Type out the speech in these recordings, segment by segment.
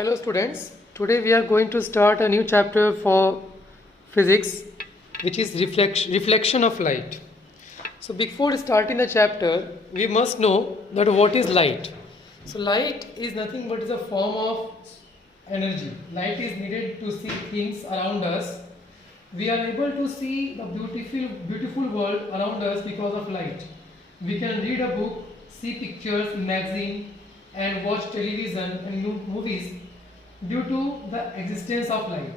Hello students, today we are going to start a new chapter for physics which is reflection of light. So before starting the chapter, we must know that what is light. So light is nothing but is a form of energy. Light is needed to see things around us. We are able to see the beautiful world around us because of light. We can read a book, see pictures in magazine and watch television and movies due to the existence of light.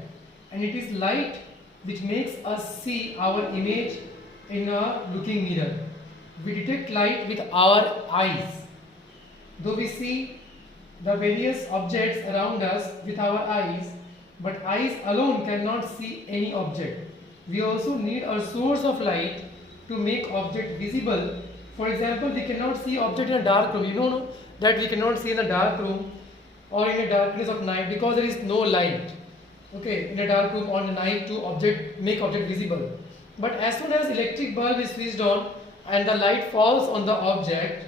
And it is light which makes us see our image in a looking mirror. We detect light with our eyes. Though we see the various objects around us with our eyes, but eyes alone cannot see any object. We also need a source of light to make object visible. For example, we cannot see object in a dark room. You know that we cannot see in a dark room or in the darkness of night because there is no light. Okay, in a dark room on the night to make object visible. But as soon as electric bulb is switched on and the light falls on the object,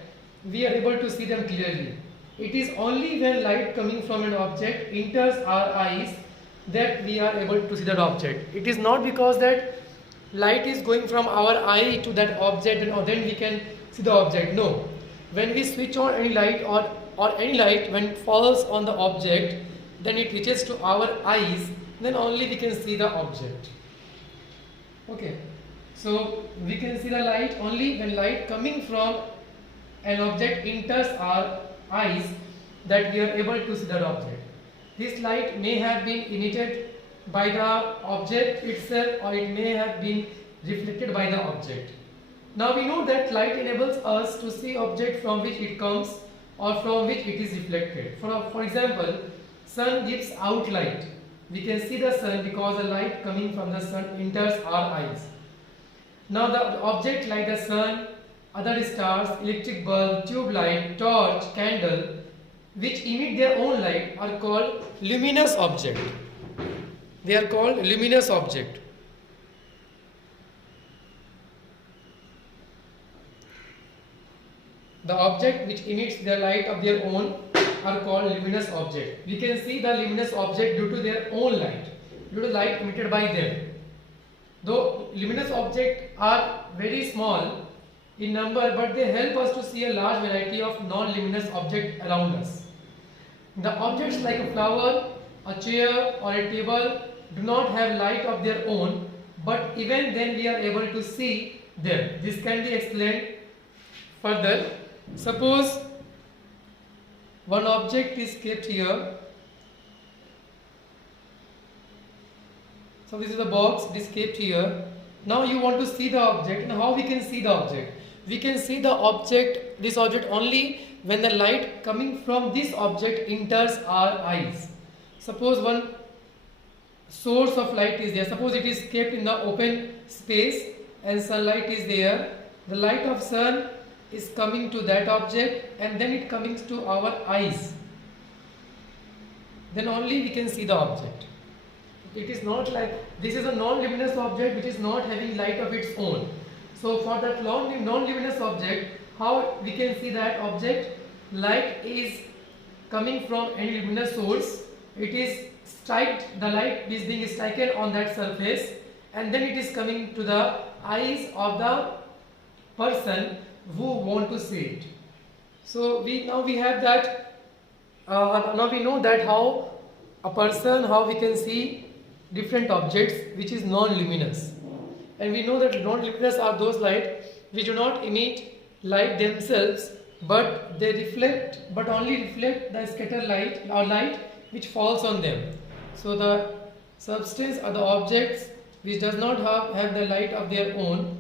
we are able to see them clearly. It is only when light coming from an object enters our eyes that we are able to see that object. It is not because that light is going from our eye to that object and then we can see the object. No. When we switch on any light or any light when it falls on the object, then it reaches to our eyes, then only we can see the object. Okay. So we can see the light only when light coming from an object enters our eyes that we are able to see that object. This light may have been emitted by the object itself or it may have been reflected by the object. Now we know that light enables us to see object from which it comes or from which it is reflected. For example, sun gives out light. We can see the sun because the light coming from the sun enters our eyes. Now the object like the sun, other stars, electric bulb, tube light, torch, candle, which emit their own light are called luminous object. They are called luminous object. The object which emits the light of their own are called luminous object. We can see the luminous object due to their own light, due to light emitted by them. Though luminous objects are very small in number, but they help us to see a large variety of non-luminous objects around us. The objects like a flower, a chair or a table do not have light of their own, but even then we are able to see them. This can be explained further. Suppose one object is kept here. So this is the box, it is kept here. Now you want to see the object, and how we can see the object? We can see the object, this object only when the light coming from this object enters our eyes. Suppose one source of light is there. Suppose it is kept in the open space and sunlight is there. The light of sun is coming to that object and then it comes to our eyes. Then only we can see the object. It is not like this is a non-luminous object which is not having light of its own. So for that non-luminous object, how we can see that object? Light is coming from any luminous source. It is the light is being striken on that surface and then it is coming to the eyes of the person who want to see it. So now we have that. Now we know that how we can see different objects which is non-luminous, and we know that non-luminous are those light which do not emit light themselves, but they reflect, but only reflect the scattered light or light which falls on them. So the substance or the objects which does not have the light of their own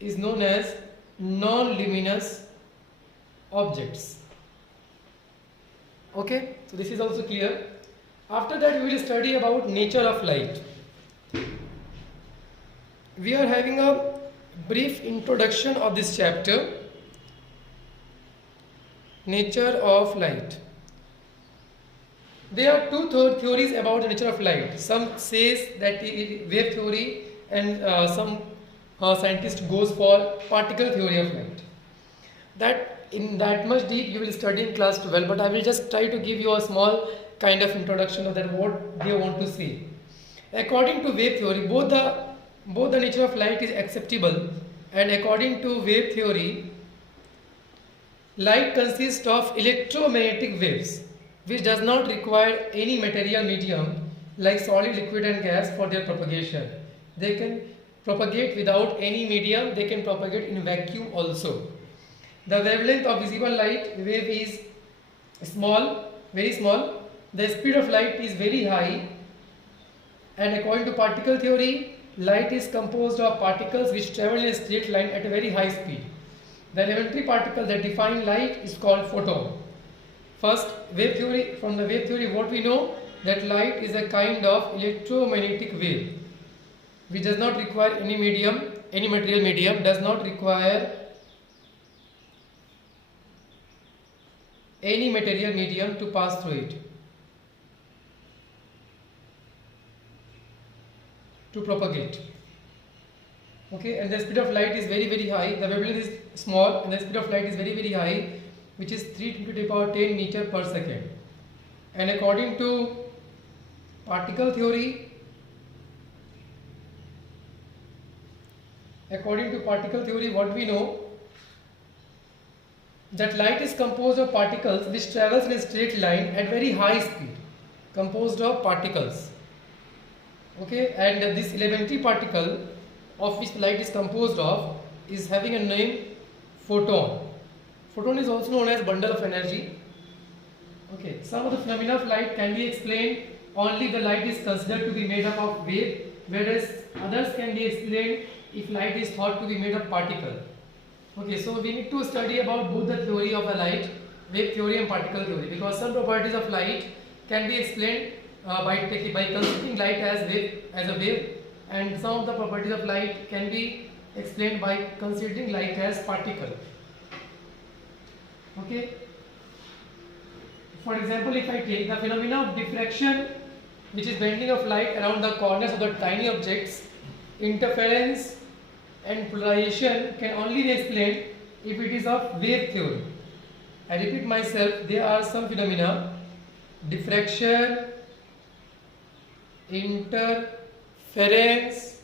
is known as non-luminous objects. Okay, so this is also clear. After that we will study about nature of light. We are having a brief introduction of this chapter, nature of light. There are two theories about the nature of light. Some says that wave theory and some scientist goes for particle theory of light. That in that much deep you will study in class 12, but I will just try to give you a small kind of introduction of that what they want to say. According to wave theory, both the nature of light is acceptable, and according to wave theory, light consists of electromagnetic waves, which does not require any material medium like solid, liquid and gas for their propagation. They can propagate without any medium, they can propagate in vacuum also. The wavelength of visible light wave is small, very small. The speed of light is very high, and according to particle theory, light is composed of particles which travel in a straight line at a very high speed. The elementary particle that define light is called photon. First, wave theory. From the wave theory, what we know, that light is a kind of electromagnetic wave which does not require any medium, any material medium, does not require any material medium to pass through it, to propagate. Okay, and the speed of light is very high. The wavelength is small and the speed of light is very high, which is 3 to the power 10 meter per second. And according to particle theory, what we know, that light is composed of particles which travels in a straight line at very high speed, composed of particles. Okay, and this elementary particle of which light is composed of is having a name photon. Photon is also known as bundle of energy. Okay, some of the phenomena of light can be explained only if the light is considered to be made up of wave, whereas others can be explained if light is thought to be made of particle. Okay, so we need to study about both the theory of the light, wave theory and particle theory, because some properties of light can be explained by considering light as a wave, and some of the properties of light can be explained by considering light as particle. Okay. For example, if I take the phenomena of diffraction, which is bending of light around the corners of the tiny objects, interference and polarization can only be explained if it is of wave theory. I repeat myself, there are some phenomena: diffraction, interference,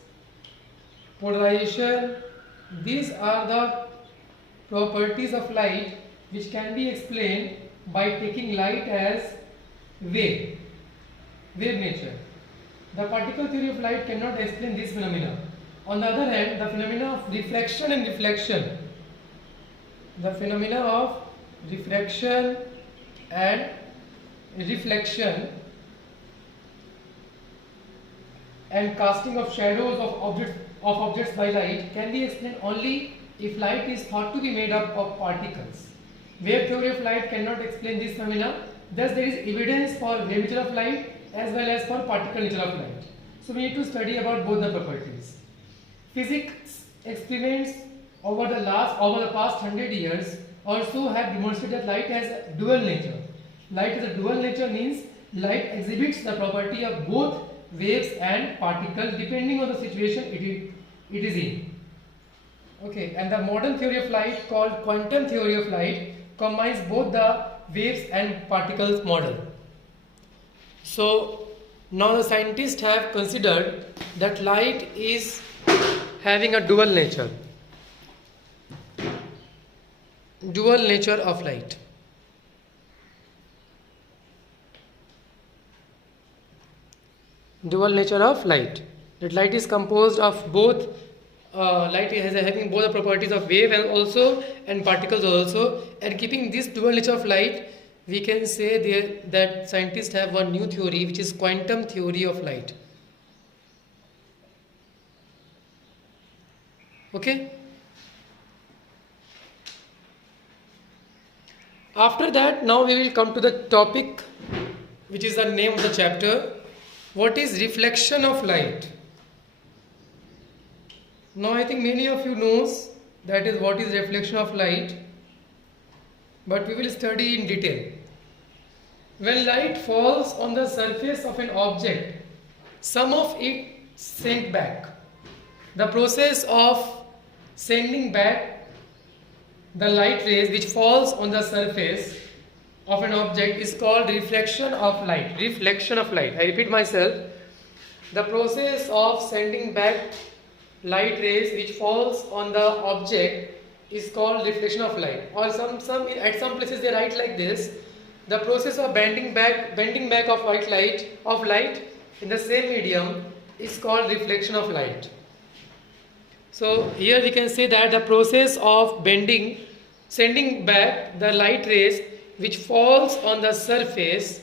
polarization. These are the properties of light which can be explained by taking light as wave nature. The particle theory of light cannot explain this phenomena. On the other hand, the phenomena of refraction and reflection, and casting of shadows of objects by light can be explained only if light is thought to be made up of particles. Wave theory of light cannot explain this phenomena. Thus, there is evidence for wave nature of light as well as for particle nature of light. So, we need to study about both the properties. Physics experiments over the past 100 years also have demonstrated that light has a dual nature. Light has a dual nature means light exhibits the property of both waves and particles depending on the situation it is in. Okay, and the modern theory of light, called quantum theory of light, combines both the waves and particles model. So now the scientists have considered that light is having a dual nature of light. Dual nature of light. That light is composed of both. Light is having both the properties of wave and particles also. And keeping this dual nature of light, we can say that scientists have one new theory, which is quantum theory of light. Okay. After that, now we will come to the topic, which is the name of the chapter. What is reflection of light? Now I think many of you knows that is what is reflection of light, but we will study in detail. When light falls on the surface of an object, some of it sent back. The process of sending back the light rays which falls on the surface of an object is called reflection of light. Reflection of light. I repeat myself. The process of sending back light rays which falls on the object is called reflection of light. Or at some places they write like this: the process of bending back of light in the same medium is called reflection of light. So here we can say that the process of sending back the light rays which falls on the surface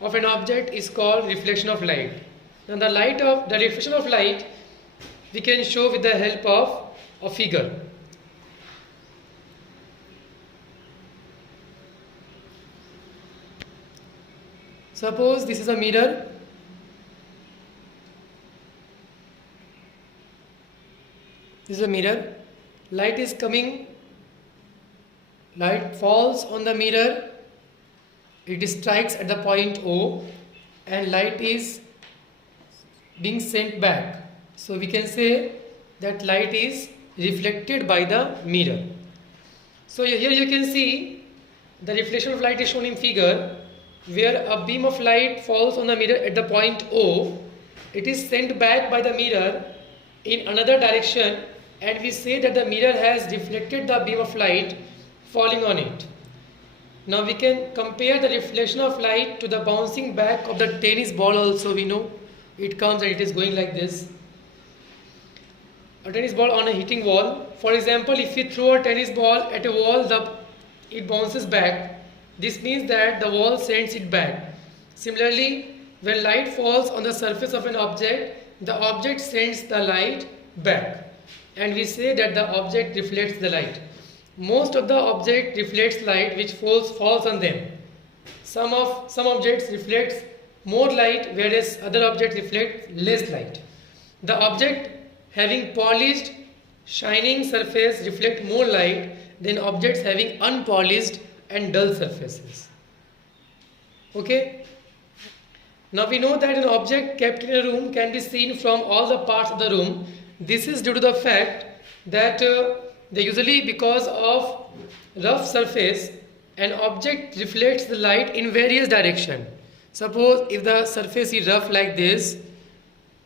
of an object is called reflection of light. Now the reflection of light we can show with the help of a figure. Suppose this is a mirror. This is a mirror. Light is coming. Light falls on the mirror. It strikes at the point O, and light is being sent back. So we can say that light is reflected by the mirror. So here you can see the reflection of light is shown in figure, where a beam of light falls on the mirror at the point O. It is sent back by the mirror in another direction, and we say that the mirror has reflected the beam of light falling on it. Now we can compare the reflection of light to the bouncing back of the tennis ball also. We know it comes and it is going like this. A tennis ball on a hitting wall. For example, if we throw a tennis ball at a wall, it bounces back. This means that the wall sends it back. Similarly, when light falls on the surface of an object, the object sends the light back, and we say that the object reflects the light. Most of the object reflects light which falls on them. Some objects reflects more light, whereas other objects reflect less light. The object having polished, shining surface reflect more light than objects having unpolished and dull surfaces. Okay? Now we know that an object kept in a room can be seen from all the parts of the room. This is due to the fact that they usually, because of rough surface, an object reflects the light in various directions. Suppose if the surface is rough like this,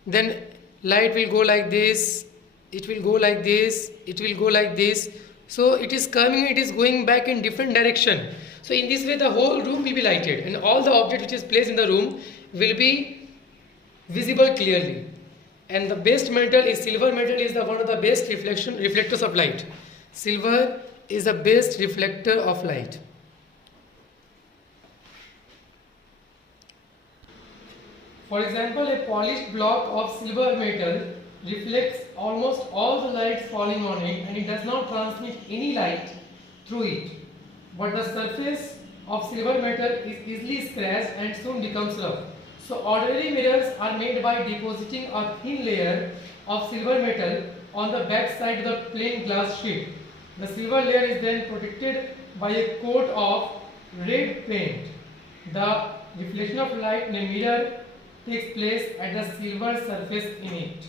then light will go like this, it will go like this, it will go like this. So it is going back in different direction. So in this way the whole room will be lighted, and all the object which is placed in the room will be visible clearly. And the best metal is silver. Metal is one of the best reflectors of light. Silver is the best reflector of light. For example, a polished block of silver metal reflects almost all the light falling on it, and it does not transmit any light through it. But the surface of silver metal is easily scratched and soon becomes rough. So ordinary mirrors are made by depositing a thin layer of silver metal on the back side of the plain glass sheet. The silver layer is then protected by a coat of red paint. The reflection of light in a mirror takes place at the silver surface in it.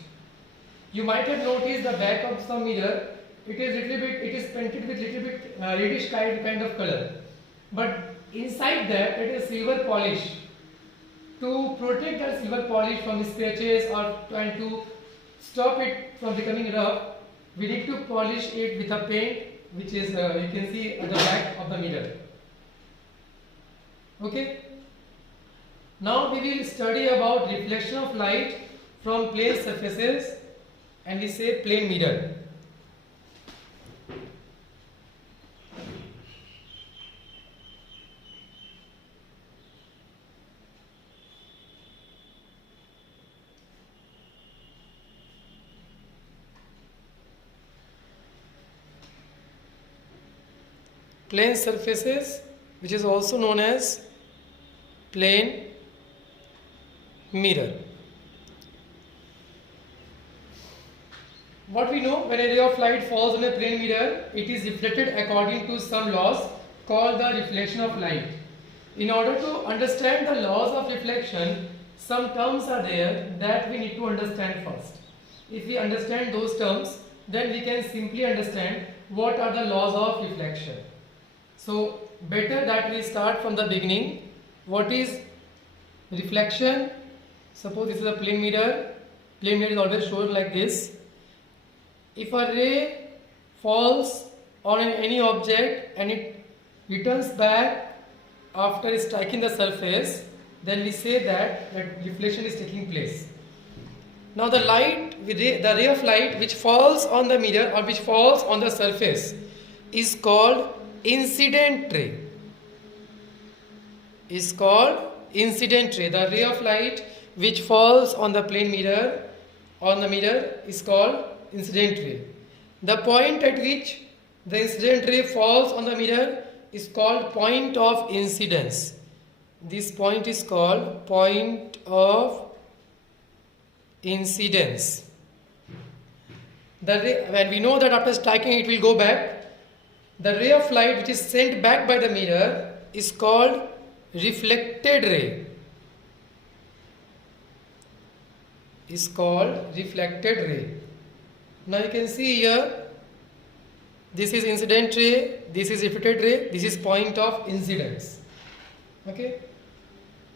You might have noticed the back of some mirror. It is painted with little bit reddish kind of color, but inside that it is silver polish. To protect the silver polish from scratches and to stop it from becoming rough, we need to polish it with a paint which is you can see at the back of the mirror. Okay. Now we will study about reflection of light from plane surfaces, and we say plane mirror. Plane surfaces, which is also known as plane mirror. What we know, when a ray of light falls on a plane mirror, it is reflected according to some laws called the reflection of light. In order to understand the laws of reflection, some terms are there that we need to understand first. If we understand those terms, then we can simply understand what are the laws of reflection. So better that we start from the beginning. What is reflection? Suppose this is a plane mirror. Plane mirror is always shown like this. If a ray falls on any object and it returns back after striking the surface, then we say that reflection is taking place. Now the ray of light which falls on the mirror or which falls on the surface is called incident ray. Is called incident ray. The ray of light which falls on the plane mirror is called incident ray. The point at which the incident ray falls on the mirror is called point of incidence. This point is called point of incidence. The ray, when we know that after striking it will go back, the ray of light which is sent back by the mirror is called reflected ray. Is called reflected ray. Now you can see here, this is incident ray, this is reflected ray, this is point of incidence. Okay.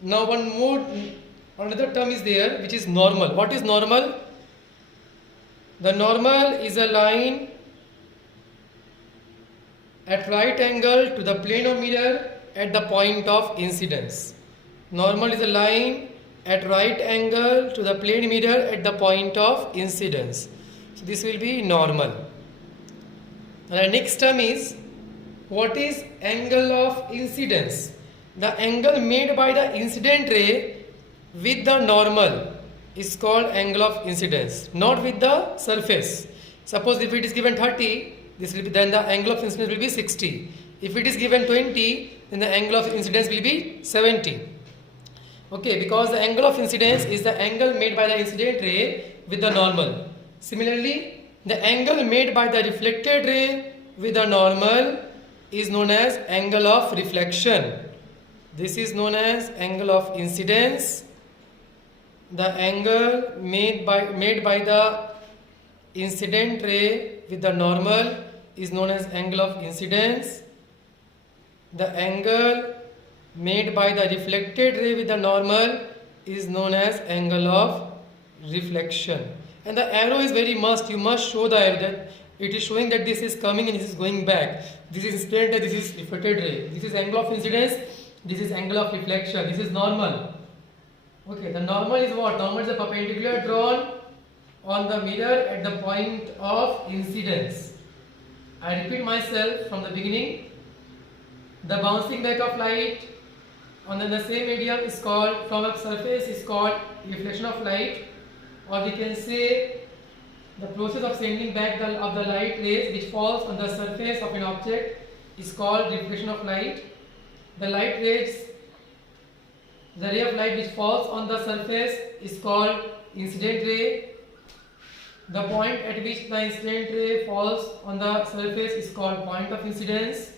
Now another term is there which is normal. What is normal? The normal is a line at right angle to the plane of mirror at the point of incidence. Normal is a line at right angle to the plane mirror at the point of incidence. So this will be normal. The next term is, what is angle of incidence? The angle made by the incident ray with the normal is called angle of incidence, not with the surface. Suppose if it is given 30, then the angle of incidence will be 60. If it is given 20, then the angle of incidence will be 70. Okay, because the angle of incidence is the angle made by the incident ray with the normal. Similarly, the angle made by the reflected ray with the normal is known as angle of reflection. This is known as angle of incidence. The angle made by the incident ray with the normal is known as angle of incidence. The angle made by the reflected ray with the normal is known as angle of reflection. And the arrow is very must. You must show the arrow that it is showing that this is coming and this is going back. This is incident ray, this is reflected ray. This is angle of incidence, this is angle of reflection. This is normal. Okay, the normal is what? Normal is a perpendicular drawn on the mirror at the point of incidence. I repeat myself from the beginning. The bouncing back of light on the same medium is called, from a surface, is called reflection of light, or we can say the process of sending back of the light rays which falls on the surface of an object is called reflection of light. The ray of light which falls on the surface is called incident ray. The point at which the incident ray falls on the surface is called point of incidence.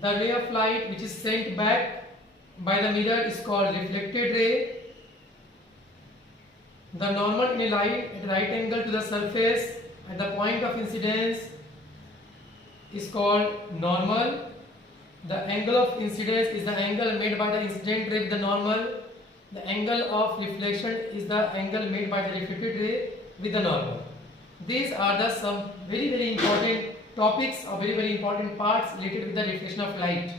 The ray of light which is sent back by the mirror is called reflected ray. The normal in a line at right angle to the surface at the point of incidence is called normal. The angle of incidence is the angle made by the incident ray with the normal. The angle of reflection is the angle made by the reflected ray with the normal. These are the some very important topics or very important parts related with the reflection of light.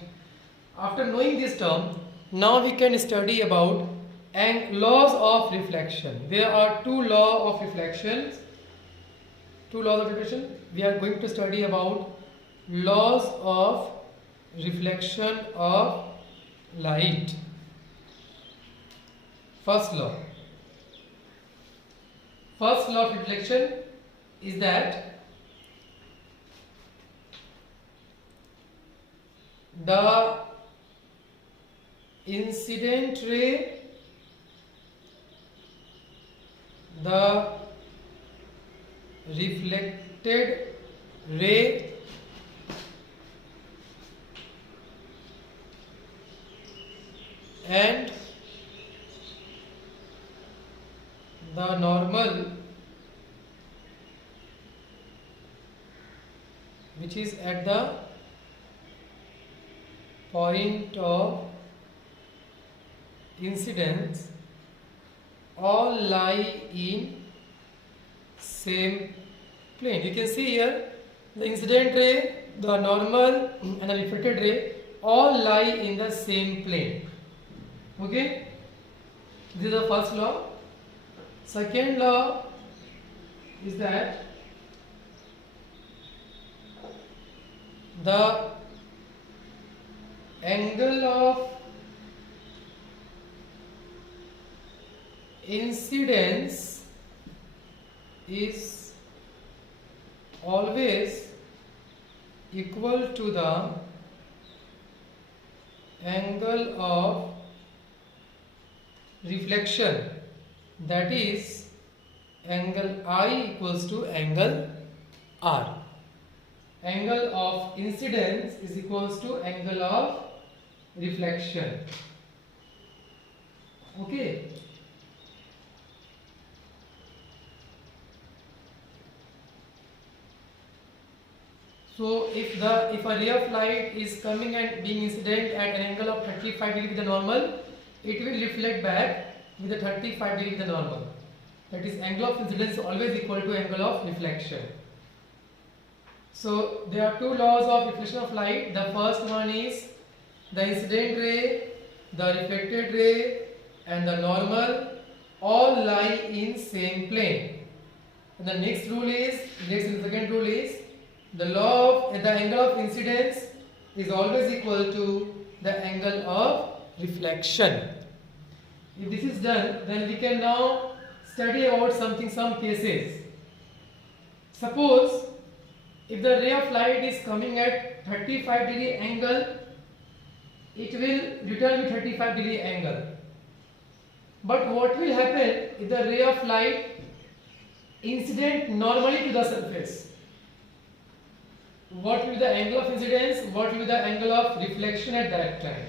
After knowing this term, now we can study about laws of reflection. There are two laws of reflection. We are going to study about laws of reflection of light. First law of reflection is that the incident ray, the reflected ray, and the normal which is at the point of incidence all lie in same plane. You can see here the incident ray, the normal and the reflected ray all lie in the same plane. Okay, this is the first law. Second law is that the angle of incidence is always equal to the angle of reflection, that is angle I equals to angle R. Angle of incidence is equals to angle of reflection. Okay. So if a ray of light is coming and being incident at an angle of 35 degree with the normal, it will reflect back with the 35 degree with the normal. That is, angle of incidence is always equal to angle of reflection. So there are two laws of reflection of light. The first one is the incident ray, the reflected ray and the normal all lie in same plane. And the next second rule is the law of the angle of incidence is always equal to the angle of reflection. If this is done, then we can now study about some cases. Suppose if the ray of light is coming at 35 degree angle, it will return with 35 degree angle. But what will happen if the ray of light incident normally to the surface? What will be the angle of incidence? What will be the angle of reflection at that time?